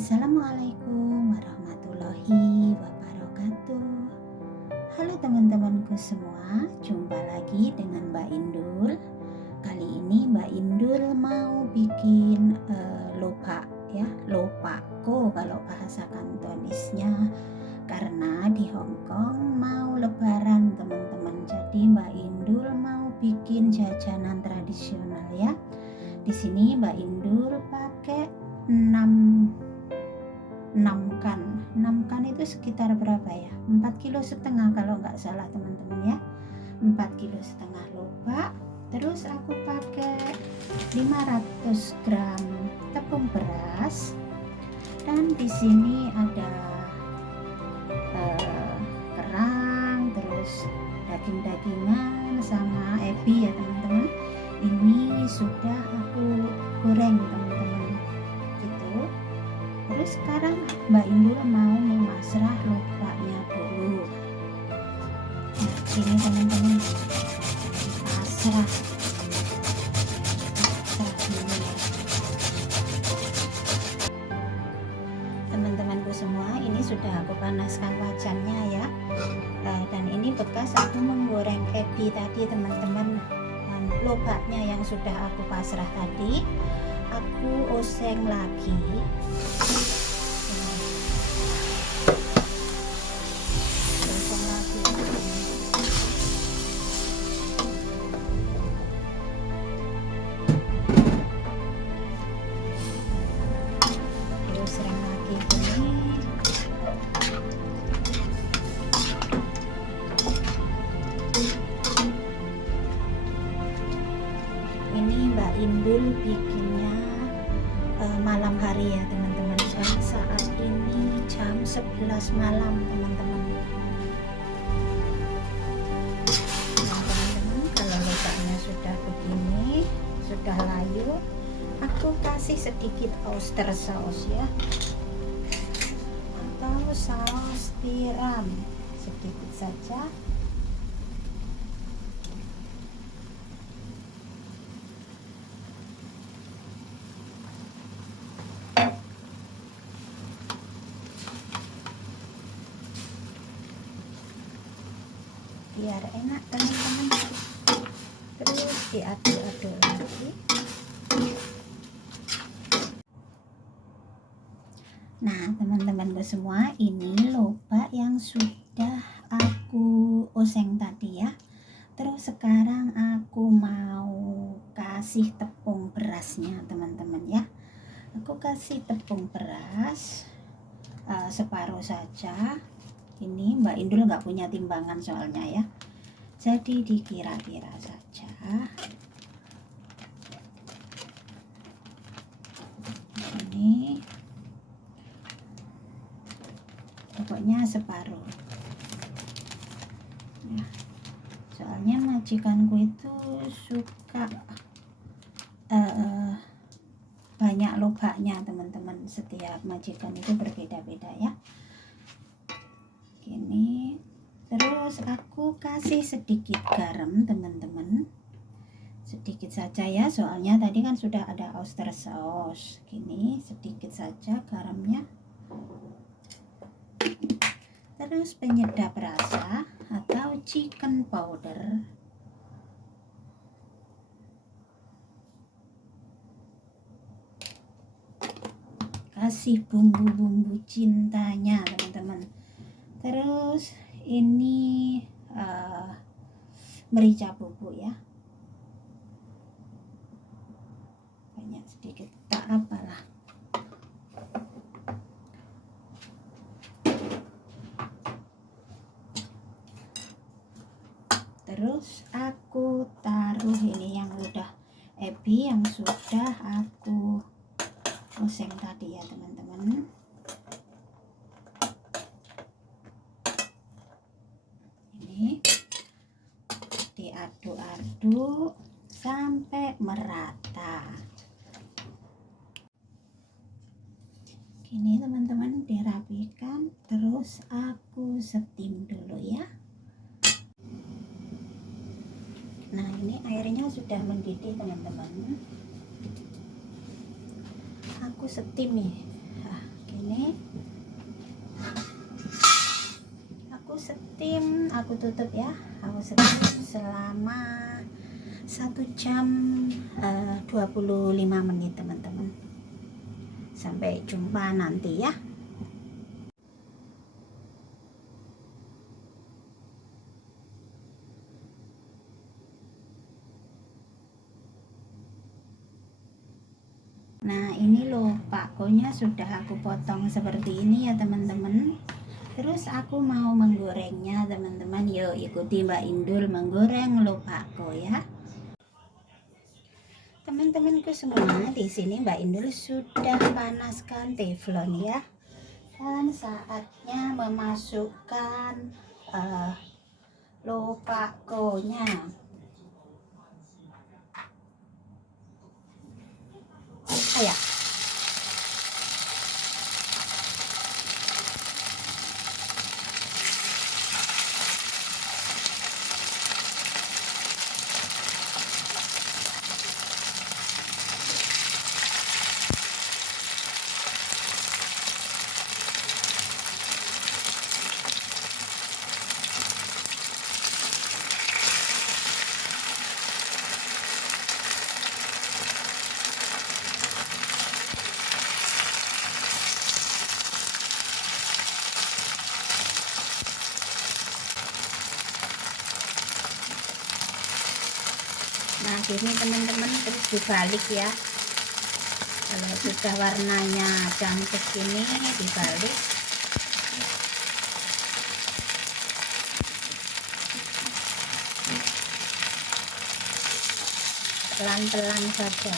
Assalamualaikum warahmatullahi wabarakatuh. Halo teman-temanku semua, jumpa lagi dengan Mbak Indul. Kali ini Mbak Indul mau bikin lopak ya, lopako kalau bahasa Kantonisnya. Karena di Hong Kong mau lebaran teman-teman, jadi Mbak Indul mau bikin jajanan tradisional ya. Di sini Mbak Indul pakai 6 kan itu sekitar berapa ya, 4,5 kilo kalau nggak salah teman-teman ya, 4,5 kilo lopak. Terus aku pakai 500 gram tepung beras, dan di sini ada kerang, terus daging-dagingan sama ebi ya teman-teman. Ini sudah aku goreng teman-teman gitu. Terus sekarang Mbak Indul mau memasrah lopaknya dulu. Nah, ini teman-teman, pasrah dulu ya. Teman-temanku semua, ini sudah aku panaskan wajannya ya. Dan ini bekas aku menggoreng ebi tadi teman-teman. Dan lopaknya yang sudah aku pasrah tadi, aku oseng lagi. Ini Mbak Indul bikinnya malam hari ya teman-teman, dan saat ini jam 11 malam teman-teman. Nah teman-teman, kalau lopaknya sudah begini, sudah layu, aku kasih sedikit oyster sauce ya, atau saus tiram sedikit saja. Biar enak teman-teman, terus diaduk-aduk lagi. Nah teman-temanku semua, ini lopak yang sudah aku oseng tadi ya. Terus sekarang aku mau kasih tepung berasnya teman-teman ya. Aku kasih tepung beras separuh saja. Ini Mbak Indul nggak punya timbangan soalnya ya, jadi dikira-kira saja. Ini pokoknya separuh ya, soalnya majikanku itu suka banyak lopaknya teman-teman. Setiap majikan itu berbeda-beda ya. Gini. Terus aku kasih sedikit garam teman-teman, sedikit saja ya, soalnya tadi kan sudah ada oyster sauce. Gini, sedikit saja garamnya. Terus penyedap rasa atau chicken powder, kasih bumbu-bumbu cintanya teman-teman. Terus ini merica bubuk ya, banyak sedikit tak apalah. Terus aku taruh ini yang udah ebi yang sudah aku oseng tadi ya teman-teman. Ini diaduk-aduk sampai merata. Gini teman-teman, dirapikan. Terus aku steam dulu ya. Nah ini airnya sudah mendidih teman-teman, aku steam nih. Nah, steam, aku tutup ya. Aku steam selama 1 jam 25 menit teman-teman. Sampai jumpa nanti ya. Nah ini loh pakonya sudah aku potong seperti ini ya teman-teman. Terus aku mau menggorengnya teman-teman. Yuk ikuti Mbak Indul menggoreng loh pako ya. Teman-temanku semua, di sini Mbak Indul sudah panaskan teflon ya. Dan saatnya memasukkan loh pakonya. Ayo. Nah gini teman-teman, terus dibalik ya. Kalau sudah warnanya cantik ini dibalik. Pelan-pelan saja.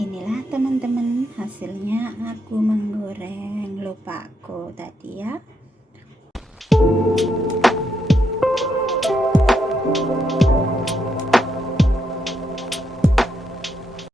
Inilah teman-teman hasilnya aku menggoreng loh pako tadi ya.